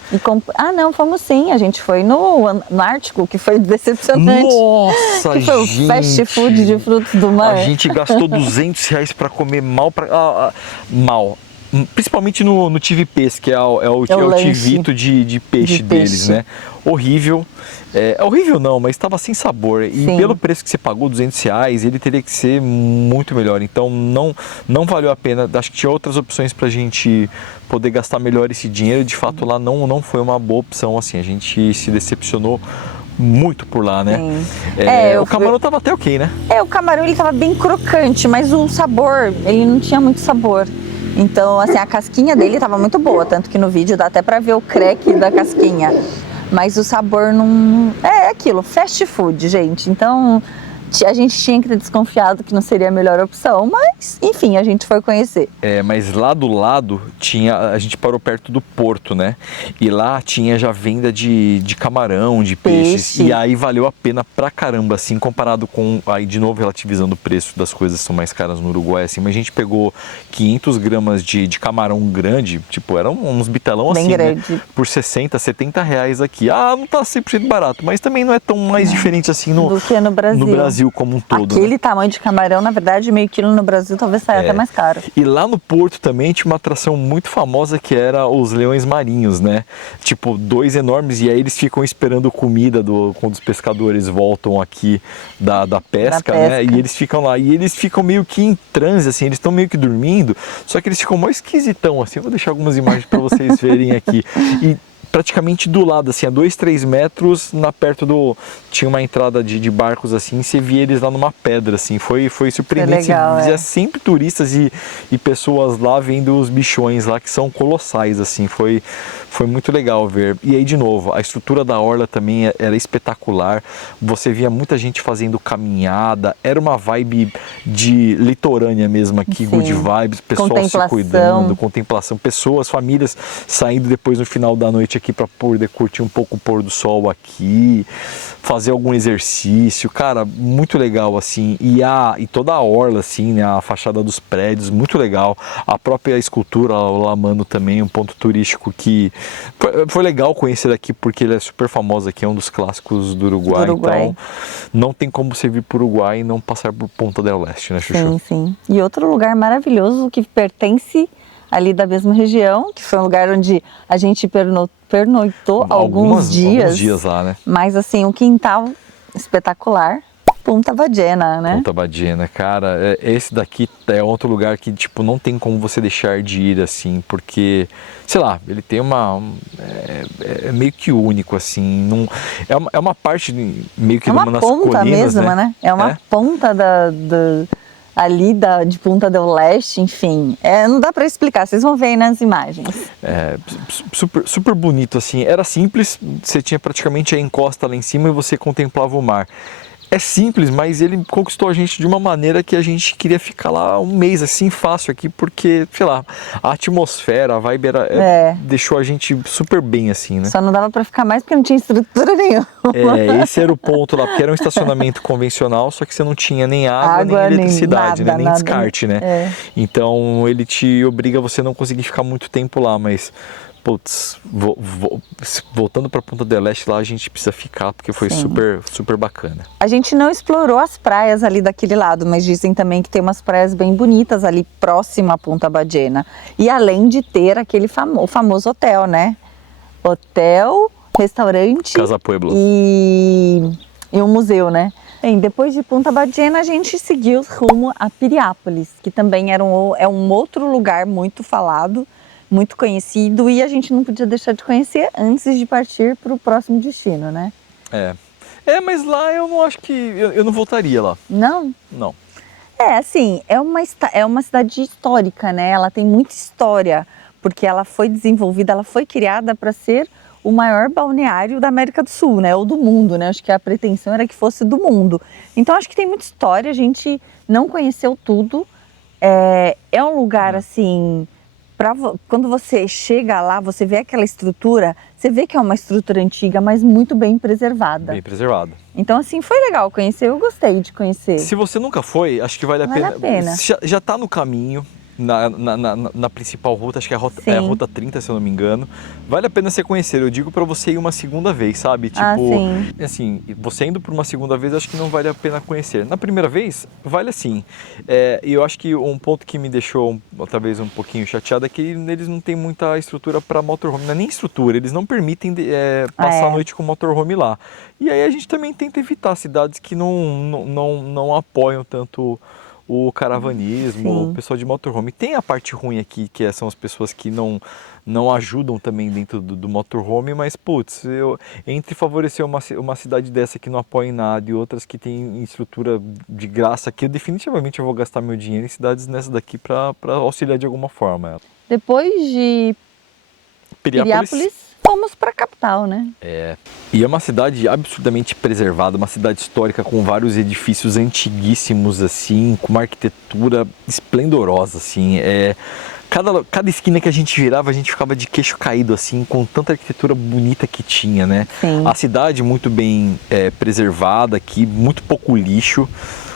Não, fomos sim. A gente foi no Ártico, que foi decepcionante. Nossa, que foi o fast food de frutos do mar. A gente gastou R$200 para comer mal. Principalmente no Tivipês, que é o tivito de peixe deles, né? Horrível. Horrível não, mas estava sem sabor. E pelo preço que você pagou, R$200, ele teria que ser muito melhor. Então não valeu a pena. Acho que tinha outras opções para a gente poder gastar melhor esse dinheiro. De fato, lá não foi uma boa opção. Assim, a gente se decepcionou muito por lá, né? O camarão tava até ok, né? O camarão ele tava bem crocante, mas o sabor, ele não tinha muito sabor. Então, assim, a casquinha dele tava muito boa, tanto que no vídeo dá até pra ver o crack da casquinha. Mas o sabor não... É aquilo, fast food, gente. Então, a gente tinha que ter desconfiado que não seria a melhor opção, mas, enfim, a gente foi conhecer. Mas lá do lado a gente parou perto do porto, né? E lá tinha já venda de camarão, de peixes. E aí valeu a pena pra caramba, assim, comparado com... Aí, de novo, relativizando o preço das coisas que são mais caras no Uruguai, assim. Mas a gente pegou 500 gramas de camarão grande, tipo, eram uns bitelão bem assim, grande, né? Por R$60, R$70 aqui. Não tá 100% barato, mas também não é tão mais diferente assim do que no Brasil. Como um todo. Aquele tamanho de camarão, na verdade, meio quilo no Brasil talvez saia até mais caro. E lá no Porto também tinha uma atração muito famosa que era os leões marinhos, né? Tipo, 2 enormes, e aí eles ficam esperando comida quando os pescadores voltam aqui da pesca, né? E eles ficam lá, e eles ficam meio que em transe, assim, eles estão meio que dormindo, só que eles ficam mais esquisitão, assim. Eu vou deixar algumas imagens para vocês verem aqui. E praticamente do lado, assim, a 2, 3 metros, tinha uma entrada de barcos, assim, você via eles lá numa pedra, assim, foi surpreendente. Foi legal, você via sempre turistas e pessoas lá vendo os bichões lá, que são colossais, assim, foi muito legal ver. E aí, de novo, a estrutura da orla também era espetacular, você via muita gente fazendo caminhada, era uma vibe de litorânea mesmo aqui, good vibes, pessoal se cuidando, contemplação, pessoas, famílias saindo depois no final da noite aqui para poder curtir um pouco o pôr do sol aqui, fazer algum exercício, cara, muito legal, assim. E toda a orla, assim, né, a fachada dos prédios, muito legal. A própria escultura, o Lamano também, um ponto turístico que foi legal conhecer aqui, porque ele é super famoso aqui, é um dos clássicos do Uruguai. Então não tem como você vir para o Uruguai e não passar por Punta del Leste, né, Chuchu? Sim. E outro lugar maravilhoso que pertence ali da mesma região, que foi um lugar onde a gente pernoitou alguns dias lá, né? Mas assim, um quintal espetacular. Punta Baggena, né? Punta Baggena, cara, esse daqui é outro lugar que, tipo, não tem como você deixar de ir, assim, porque, sei lá, ele tem é meio que único, assim, não, é uma parte meio que É uma nas ponta colinas, mesmo, né? É uma ponta ali de Punta del Leste, enfim, não dá para explicar, vocês vão ver aí nas imagens. Super, super bonito, assim, era simples, você tinha praticamente a encosta lá em cima e você contemplava o mar. É simples, mas ele conquistou a gente de uma maneira que a gente queria ficar lá um mês assim, fácil aqui, porque, sei lá, a atmosfera, a vibe deixou a gente super bem assim, né? Só não dava para ficar mais porque não tinha estrutura nenhuma. Esse era o ponto lá, porque era um estacionamento convencional, só que você não tinha nem água nem eletricidade, nem nada, nem descarte, né? Então ele te obriga a você não conseguir ficar muito tempo lá, mas... Putz, voltando para Punta del Este lá, a gente precisa ficar porque foi super, super bacana. A gente não explorou as praias ali daquele lado, mas dizem também que tem umas praias bem bonitas ali próximo à Punta Baggena. E além de ter aquele famoso hotel, né? Hotel, restaurante Casa Pueblo. E um museu, né? Bem, depois de Punta Baggena, a gente seguiu rumo a Piriápolis, que também é um outro lugar muito falado, muito conhecido, e a gente não podia deixar de conhecer antes de partir para o próximo destino, né? Mas lá eu não acho que... Eu não voltaria lá. Não? Não. Assim, é uma cidade histórica, né? Ela tem muita história, porque ela foi desenvolvida, ela foi criada para ser o maior balneário da América do Sul, né? Ou do mundo, né? Acho que a pretensão era que fosse do mundo. Então, acho que tem muita história, a gente não conheceu tudo. É um lugar, assim... Quando você chega lá, você vê aquela estrutura, você vê que é uma estrutura antiga, mas muito bem preservada. Bem preservada. Então, assim, foi legal conhecer, eu gostei de conhecer. Se você nunca foi, acho que vale a pena. Já está no caminho, na principal ruta, acho que é a Rota 30, se eu não me engano. Vale a pena você conhecer, eu digo para você ir uma segunda vez, sabe? Tipo, assim, você indo por uma segunda vez, acho que não vale a pena conhecer. Na primeira vez, vale assim. E eu acho que um ponto que me deixou talvez um pouquinho chateado é que eles não têm muita estrutura para motorhome, não é nem estrutura, eles não permitem passar a noite com motorhome lá. E aí a gente também tenta evitar cidades que não apoiam tanto o caravanismo, o pessoal de motorhome. Tem a parte ruim aqui, que são as pessoas que não ajudam também dentro do motorhome, mas, putz, entre favorecer uma cidade dessa que não apoia em nada e outras que tem estrutura de graça, que definitivamente eu vou gastar meu dinheiro em cidades nessa daqui para auxiliar de alguma forma. Depois de Piriápolis, fomos para a capital, né? E é uma cidade absurdamente preservada, uma cidade histórica com vários edifícios antiguíssimos, assim, com uma arquitetura esplendorosa, assim. Cada esquina que a gente virava, a gente ficava de queixo caído, assim, com tanta arquitetura bonita que tinha, né? Sim. A cidade muito bem preservada aqui, muito pouco lixo.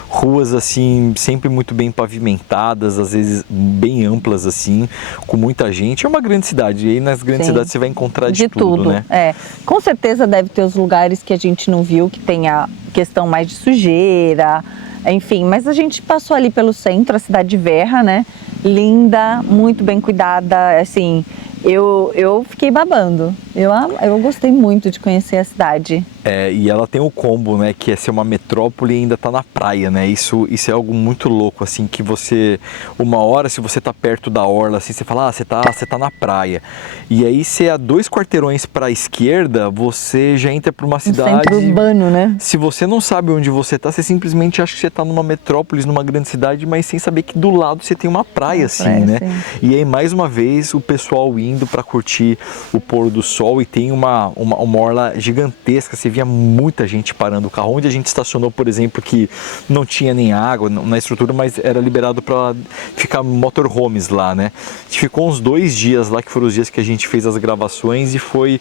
Ruas assim, sempre muito bem pavimentadas, às vezes bem amplas assim, com muita gente. É uma grande cidade, e aí nas grandes cidades você vai encontrar de tudo, né? Com certeza deve ter os lugares que a gente não viu, que tem a questão mais de sujeira, enfim. Mas a gente passou ali pelo centro, a cidade de Verra, né? Linda, muito bem cuidada, assim... Eu fiquei babando. Eu gostei muito de conhecer a cidade. E ela tem o combo, né, que é ser uma metrópole e ainda tá na praia, né? Isso é algo muito louco, assim, que você... Uma hora, se você tá perto da orla, assim, você fala, você tá na praia. E aí, você a 2 quarteirões pra esquerda, você já entra pra uma cidade... centro urbano, né? Se você não sabe onde você tá, você simplesmente acha que você tá numa metrópole, numa grande cidade, mas sem saber que do lado você tem uma praia, assim, né? Sim. E aí, mais uma vez, o pessoal indo para curtir o pôr do sol, e tem uma orla gigantesca, você via muita gente parando o carro. Onde a gente estacionou, por exemplo, que não tinha nem água na estrutura, mas era liberado para ficar motorhomes lá, né? A gente ficou uns 2 dias lá, que foram os dias que a gente fez as gravações, e foi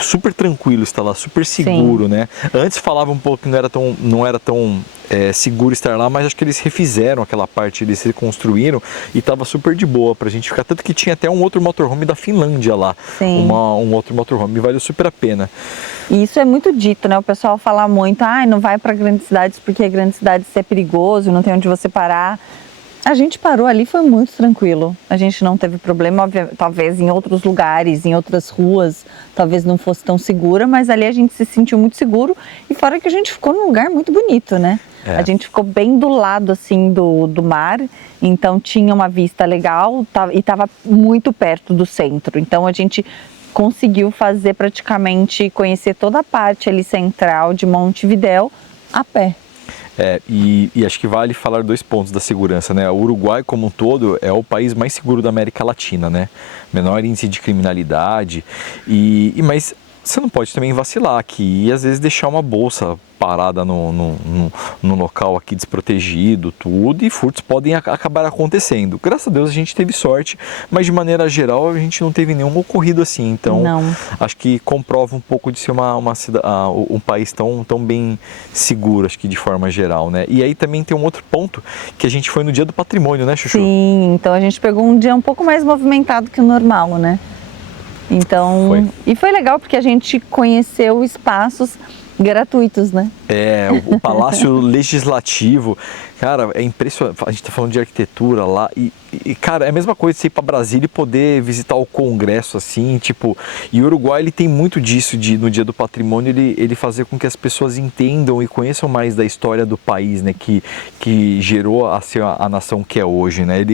super tranquilo estar lá, super seguro, né? Antes falava um pouco que não era tão seguro estar lá, mas acho que eles refizeram aquela parte, eles reconstruíram e estava super de boa pra gente ficar, tanto que tinha até um outro motorhome da Finlândia lá, um outro motorhome, valeu super a pena. E isso é muito dito, né? O pessoal fala muito, não vai para grandes cidades porque grandes cidades é perigoso, não tem onde você parar. A gente parou ali, foi muito tranquilo, a gente não teve problema, talvez em outros lugares, em outras ruas, talvez não fosse tão segura, mas ali a gente se sentiu muito seguro, e fora que a gente ficou num lugar muito bonito, né? É. A gente ficou bem do lado, assim, do mar, então tinha uma vista legal e estava muito perto do centro. Então a gente conseguiu fazer praticamente, conhecer toda a parte ali central de Montevidéu a pé. E acho que vale falar 2 pontos da segurança, né? O Uruguai, como um todo, é o país mais seguro da América Latina, né? Menor índice de criminalidade, mas você não pode também vacilar aqui e às vezes deixar uma bolsa parada no local aqui desprotegido, tudo, e furtos podem acabar acontecendo. Graças a Deus a gente teve sorte, mas de maneira geral a gente não teve nenhum ocorrido assim, então acho que comprova um pouco de ser um país tão bem seguro, acho que de forma geral, né? E aí também tem um outro ponto, que a gente foi no Dia do Patrimônio, né, Chuchu? Sim, então a gente pegou um dia um pouco mais movimentado que o normal, né? Então, e foi legal porque a gente conheceu espaços gratuitos, né? O Palácio Legislativo, cara, é impressionante. A gente tá falando de arquitetura lá e cara, é a mesma coisa de você ir para Brasília e poder visitar o Congresso, assim, tipo. E o Uruguai, ele tem muito disso, no Dia do Patrimônio, ele fazer com que as pessoas entendam e conheçam mais da história do país, né, que gerou a nação que é hoje, né?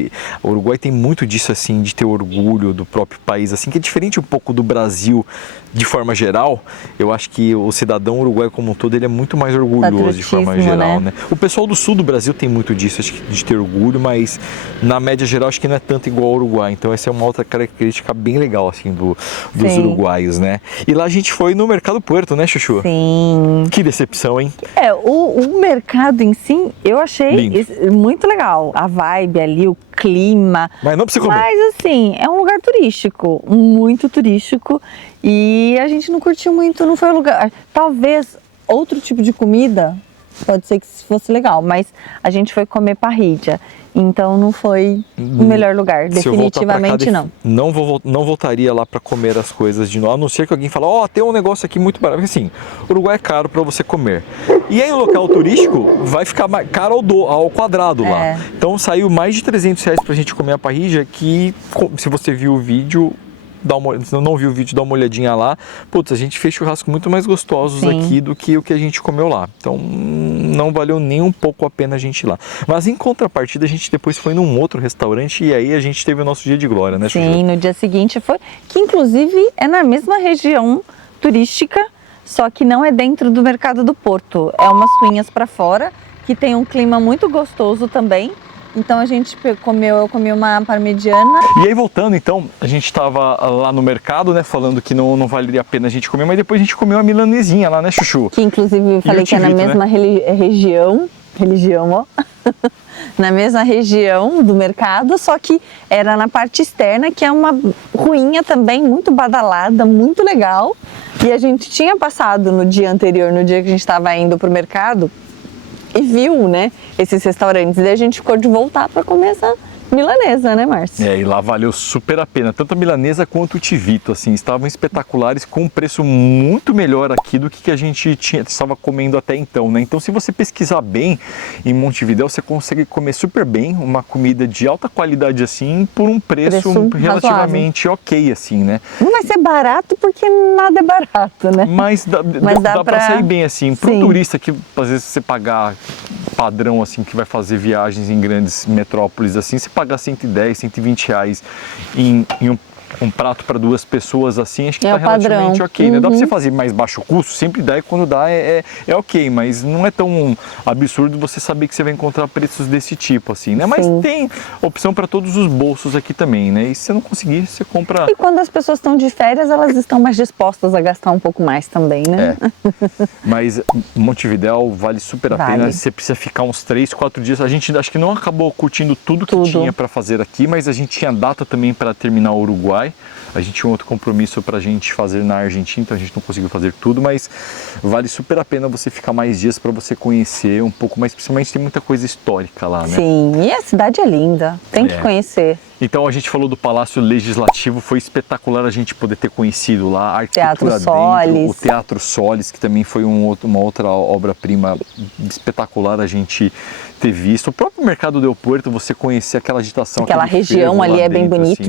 O Uruguai tem muito disso, assim, de ter orgulho do próprio país, assim, que é diferente um pouco do Brasil de forma geral. Eu acho que o cidadão uruguaio como um todo, ele é muito mais orgulhoso de forma geral, né? O pessoal do sul do Brasil tem muito disso, acho que de ter orgulho, mas na média geral acho que não é tanto igual ao Uruguai. Então essa é uma outra característica bem legal, assim, dos uruguaios, né? E lá a gente foi no Mercado Puerto, né, Chuchu? Sim. Que decepção, hein? O mercado em si, eu achei muito legal. A vibe ali, o clima. Mas não precisa comer. Mas assim, é um lugar turístico, muito turístico. E a gente não curtiu muito, não foi o lugar. Talvez outro tipo de comida, pode ser que fosse legal, mas a gente foi comer parrilla. Então não foi o melhor lugar, definitivamente não. Não voltaria lá para comer as coisas de novo, a não ser que alguém fale, tem um negócio aqui muito barato. Porque assim, o Uruguai é caro para você comer. E aí no local turístico vai ficar mais caro ao quadrado lá. Então saiu mais de R$300 pra gente comer a parrilla, que se você viu o vídeo, se não viu o vídeo, dá uma olhadinha lá. Putz, a gente fez churrascos muito mais gostosos aqui do que o que a gente comeu lá. Então não valeu nem um pouco a pena a gente ir lá. Mas em contrapartida, a gente depois foi num outro restaurante e aí a gente teve o nosso dia de glória, né, Chuchu? Sim, no dia seguinte foi, que inclusive é na mesma região turística, só que não é dentro do Mercado do Porto. É umas ruínas para fora, que tem um clima muito gostoso também. Então a gente eu comi uma parmegiana. E aí voltando então, a gente estava lá no mercado, né, falando que não valeria a pena a gente comer, mas depois a gente comeu uma milanesinha lá, né, Chuchu? Que inclusive eu falei que é na mesma região, ó. Na mesma região do mercado, só que era na parte externa, que é uma ruinha também muito badalada, muito legal. E a gente tinha passado no dia anterior, no dia que a gente estava indo pro mercado, e viu, né, esses restaurantes. E a gente ficou de voltar para comer essa milanesa, né, Márcio? E lá valeu super a pena, tanto a milanesa quanto o tivito, assim, estavam espetaculares, com um preço muito melhor aqui do que a gente estava comendo até então, né? Então, se você pesquisar bem em Montevidéu, você consegue comer super bem, uma comida de alta qualidade, assim, por um preço relativamente ok, assim, né? Não vai ser barato porque nada é barato, né? Mas dá para sair bem, assim, para um turista que, às vezes, você pagar padrão, assim, que vai fazer viagens em grandes metrópoles, assim, você pagar 110, 120 reais em um prato para 2 pessoas, assim, acho que tá relativamente ok, né? Dá para você fazer mais baixo custo, sempre dá, e quando dá é ok, mas não é tão absurdo você saber que você vai encontrar preços desse tipo, assim, né? Mas tem opção para todos os bolsos aqui também, né? E se você não conseguir, você compra... E quando as pessoas estão de férias, elas estão mais dispostas a gastar um pouco mais também, né? Mas Montevidéu vale super a pena, você precisa ficar uns 3, 4 dias. A gente acho que não acabou curtindo tudo que tinha para fazer aqui, mas a gente tinha data também para terminar o Uruguai. A gente tinha um outro compromisso para a gente fazer na Argentina, então a gente não conseguiu fazer tudo, mas vale super a pena você ficar mais dias para você conhecer um pouco mais, principalmente tem muita coisa histórica lá, né? Sim, e a cidade é linda, tem que conhecer. Então a gente falou do Palácio Legislativo, foi espetacular a gente poder ter conhecido lá a arquitetura Teatro Solis. o Teatro Solis, que também foi uma outra obra-prima espetacular a gente ter visto. O próprio Mercado del Puerto, você conhecer aquela agitação, Aquela aquele região fervo ali lá é bem dentro, bonito,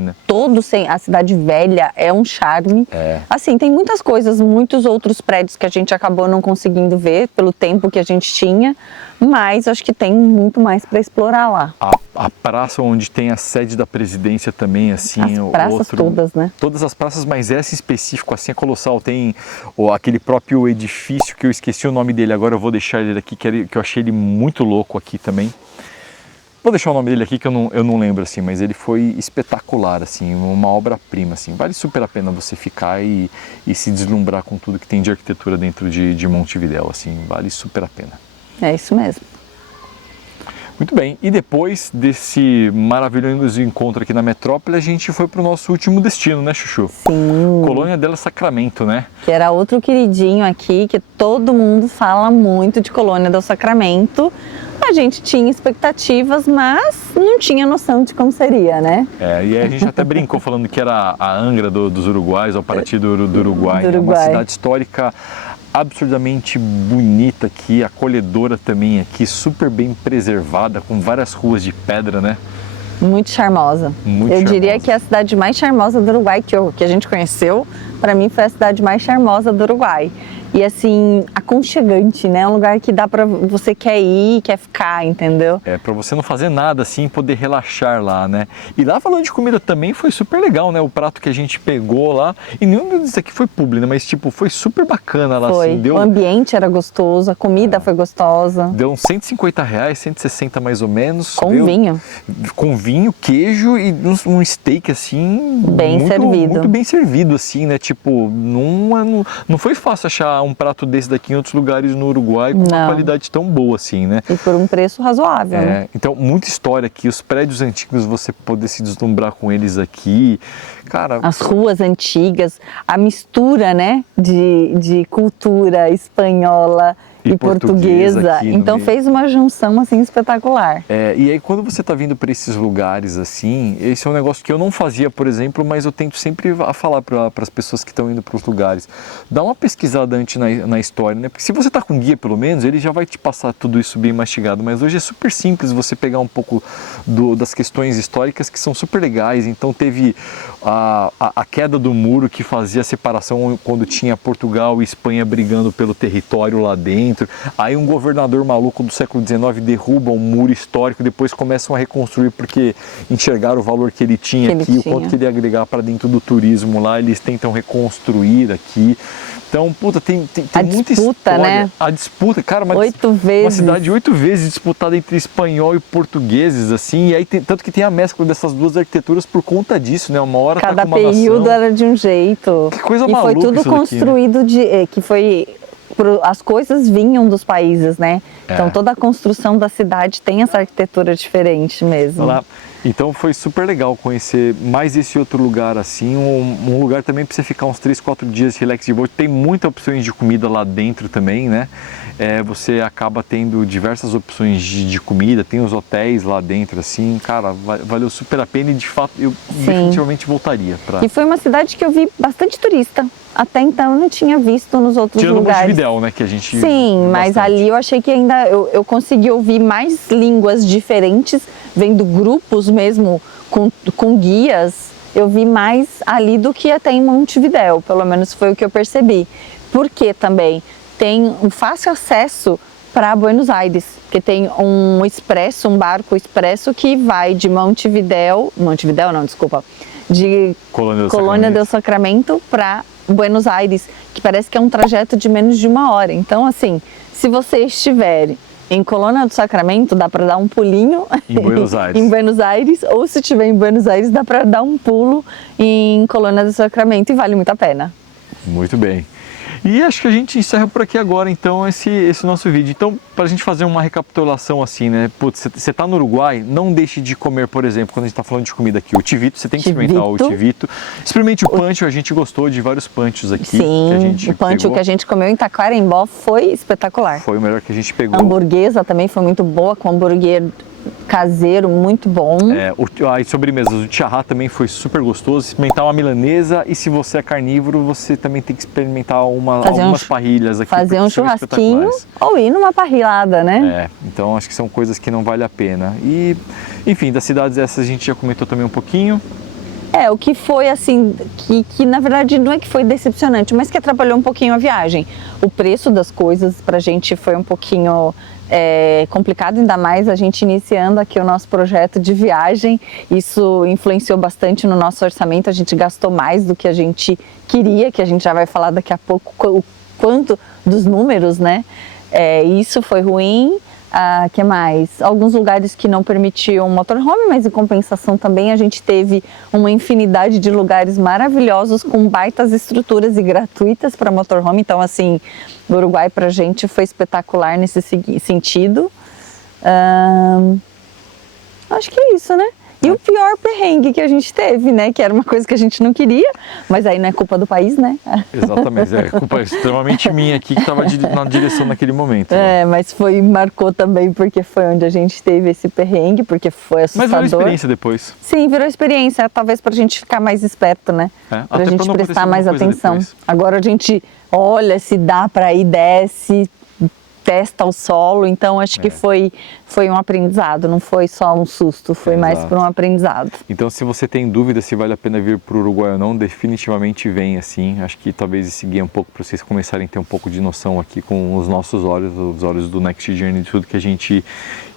assim, né? a cidade velha é um charme. É. Assim, tem muitas coisas, muitos outros prédios que a gente acabou não conseguindo ver pelo tempo que a gente tinha, mas acho que tem muito mais para explorar lá. A praça onde tem a sede da presidência também, assim, As praças todas, né? Todas as praças, mas essa em específico, assim, é colossal. Tem aquele próprio edifício que eu esqueci o nome dele, agora eu vou deixar ele aqui, que eu achei ele muito louco aqui também. Vou deixar o nome dele aqui que eu não lembro, assim, mas ele foi espetacular, assim, uma obra-prima, assim. Vale super a pena você ficar e se deslumbrar com tudo que tem de arquitetura dentro de Montevidéu, assim, vale super a pena. É isso mesmo. Muito bem, e depois desse maravilhoso encontro aqui na metrópole, a gente foi para o nosso último destino, né, Chuchu? Sim. Colônia del Sacramento, né? Que era outro queridinho aqui, que todo mundo fala muito de Colônia del Sacramento. A gente tinha expectativas, mas não tinha noção de como seria, né? É, e aí a gente até brincou falando que era a Angra dos uruguaios, ou Paraty do Uruguai. Do É uma Uruguai. cidade histórica absurdamente bonita aqui, acolhedora também aqui, super bem preservada, com várias ruas de pedra, né? Muito charmosa. Muito Eu diria charmosa. que é a cidade mais charmosa do Uruguai que a gente conheceu, para mim foi a cidade mais charmosa do Uruguai. E assim, aconchegante, né? Um lugar que dá pra você quer ir, quer ficar, entendeu? É, pra você não fazer nada assim, poder relaxar lá, né? E lá falando de comida também foi super legal, né? O prato que a gente pegou lá, e nenhum disso aqui foi publi, né? Mas tipo, foi super bacana lá, Foi. assim. O ambiente era gostoso, a comida foi gostosa. Deu uns R$ 150, 160 mais ou menos. Com vinho. Com vinho, queijo e um steak assim. Bem servido. Muito bem servido, assim, né? Tipo, não foi fácil achar um prato desse daqui em outros lugares no Uruguai com uma Não. qualidade tão boa, assim, né? E por um preço razoável, né? Então, muita história aqui, os prédios antigos, você poder se deslumbrar com eles aqui. Cara, As ruas antigas, a mistura, né, de cultura espanhola E e portuguesa portuguesa. aqui no Então meio. fez uma junção assim espetacular. e aí quando você está vindo para esses lugares assim, esse é um negócio que eu não fazia, por exemplo, mas eu tento sempre a falar para as pessoas que estão indo para os lugares. Dá uma pesquisada antes na história, né? Porque se você está com guia, pelo menos, ele já vai te passar tudo isso bem mastigado. Mas hoje é super simples você pegar um pouco das questões históricas que são super legais. Então teve a queda do muro que fazia a separação quando tinha Portugal e Espanha brigando pelo território lá dentro. Aí um governador maluco do século XIX derruba um muro histórico, depois começam a reconstruir porque enxergaram o valor que ele tinha aqui, o quanto que ele ia agregar para dentro do turismo lá, eles tentam reconstruir aqui. Então, puta, tem muita disputa, história. né? A disputa, cara, uma 8 vezes. Uma cidade 8 vezes disputada entre espanhol e portugueses, assim, e aí tanto que tem a mescla dessas duas arquiteturas por conta disso, né? Uma hora Cada tá com uma período nação. era de um jeito. Que coisa e foi maluca tudo isso daqui, né? construído que foi as coisas vinham dos países, né? Então toda a construção da cidade tem essa arquitetura diferente mesmo. Lá. Então foi super legal conhecer mais esse outro lugar assim, um lugar também para você ficar uns 3, 4 dias relax de boa. Tem muitas opções de comida lá dentro também, né? Você acaba tendo diversas opções de comida, tem os hotéis lá dentro assim, cara, valeu super a pena e de fato eu definitivamente voltaria para. E foi uma cidade que eu vi bastante turista. Até então eu não tinha visto nos outros Tirando lugares. Montevidéu, né, que a gente Sim, mas bastante. ali eu achei que ainda eu consegui ouvir mais línguas diferentes, vendo grupos mesmo com guias. Eu vi mais ali do que até em Montevidéu, pelo menos foi o que eu percebi. Porque também tem um fácil acesso para Buenos Aires, que tem um expresso, um barco expresso que vai de Montevidéu não, desculpa, de Colônia del Sacramento para Buenos Aires, que parece que é um trajeto de menos de 1 hora. Então, assim, se você estiver em Colônia do Sacramento, dá para dar um pulinho em Buenos Aires. em Buenos Aires, ou se estiver em Buenos Aires, dá para dar um pulo em Colônia do Sacramento e vale muito a pena. Muito bem. E acho que a gente encerra por aqui agora, então, esse nosso vídeo. Então, para a gente fazer uma recapitulação assim, né? Putz, você tá no Uruguai, não deixe de comer, por exemplo, quando a gente tá falando de comida aqui, o tivito, você tem que experimentar o tivito. Experimente o pancho, a gente gostou de vários panchos aqui. Sim, que a gente o pancho pegou. que a gente comeu em Taquarembó foi espetacular. Foi o melhor que a gente pegou. A hamburguesa também foi muito boa, com hambúrguer caseiro muito bom. As sobremesas, o tcharrá também foi super gostoso. Experimentar uma milanesa, e se você é carnívoro, você também tem que experimentar algumas parrilhas aqui. Fazer um churrasquinho ou ir numa parrilhada, né? Então acho que são coisas que não vale a pena. E, enfim, das cidades essas a gente já comentou também um pouquinho. O que foi assim, que na verdade não é que foi decepcionante, mas que atrapalhou um pouquinho a viagem. O preço das coisas pra gente foi um pouquinho complicado, ainda mais a gente iniciando aqui o nosso projeto de viagem. Isso influenciou bastante no nosso orçamento, a gente gastou mais do que a gente queria, que a gente já vai falar daqui a pouco o quanto dos números, né? Isso foi ruim. Que mais? Alguns lugares que não permitiam motorhome, mas em compensação também a gente teve uma infinidade de lugares maravilhosos com baitas estruturas e gratuitas para motorhome. Então, assim, o Uruguai pra gente foi espetacular nesse sentido. Acho que é isso, né? E o pior perrengue que a gente teve, né? Que era uma coisa que a gente não queria, mas aí não é culpa do país, né? Exatamente, é culpa extremamente minha aqui que estava na direção naquele momento. Mas marcou também porque foi onde a gente teve esse perrengue, porque foi assustador. Mas virou experiência depois. Sim, virou experiência, talvez pra gente ficar mais esperto, né? Pra gente prestar mais atenção. Depois. Agora a gente olha se dá pra ir, desce, testa o solo, então acho que foi um aprendizado, não foi só um susto, foi mais por um aprendizado. Então, se você tem dúvida se vale a pena vir para o Uruguai ou não, definitivamente vem, assim. Acho que talvez esse guia um pouco para vocês começarem a ter um pouco de noção aqui com os nossos olhos, os olhos do Next Journey, de tudo que a gente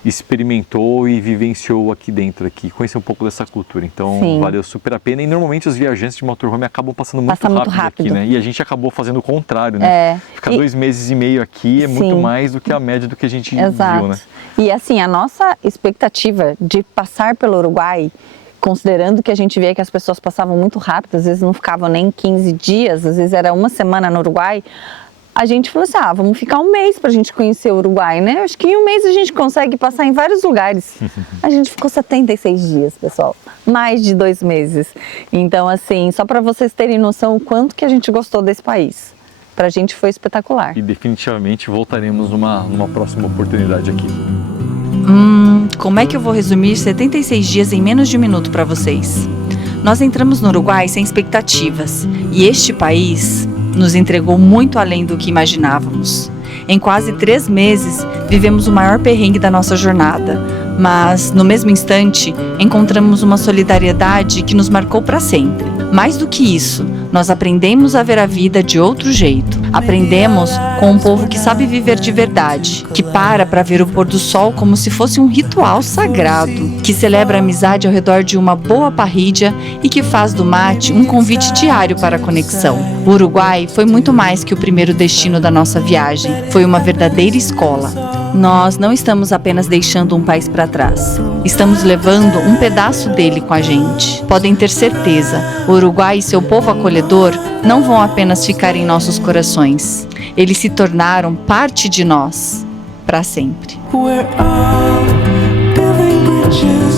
experimentou e vivenciou aqui dentro, conhecer um pouco dessa cultura. Então, valeu super a pena. E normalmente os viajantes de motorhome acabam passando muito rápido aqui, né? E a gente acabou fazendo o contrário, né? Ficar 2 meses e meio aqui é muito mais do que a média do que a gente viu, né? E assim, a nossa expectativa de passar pelo Uruguai, considerando que a gente via que as pessoas passavam muito rápido, às vezes não ficavam nem 15 dias, às vezes era uma semana no Uruguai, a gente falou assim, vamos ficar 1 mês pra gente conhecer o Uruguai, né? Acho que em 1 mês a gente consegue passar em vários lugares. A gente ficou 76 dias, pessoal. Mais de 2 meses. Então, assim, só pra vocês terem noção o quanto que a gente gostou desse país. Pra gente foi espetacular. E definitivamente voltaremos numa próxima oportunidade aqui. Como é que eu vou resumir 76 dias em menos de 1 minuto pra vocês? Nós entramos no Uruguai sem expectativas. E este país nos entregou muito além do que imaginávamos. Em quase 3 meses, vivemos o maior perrengue da nossa jornada, mas, no mesmo instante, encontramos uma solidariedade que nos marcou para sempre. Mais do que isso, nós aprendemos a ver a vida de outro jeito. Aprendemos com um povo que sabe viver de verdade, que para ver o pôr do sol como se fosse um ritual sagrado, que celebra a amizade ao redor de uma boa parrilha e que faz do mate um convite diário para a conexão. O Uruguai foi muito mais que o primeiro destino da nossa viagem, foi uma verdadeira escola. Nós não estamos apenas deixando um país para trás. Estamos levando um pedaço dele com a gente. Podem ter certeza, o Uruguai e seu povo acolhedor não vão apenas ficar em nossos corações. Eles se tornaram parte de nós, para sempre. We're all building bridges.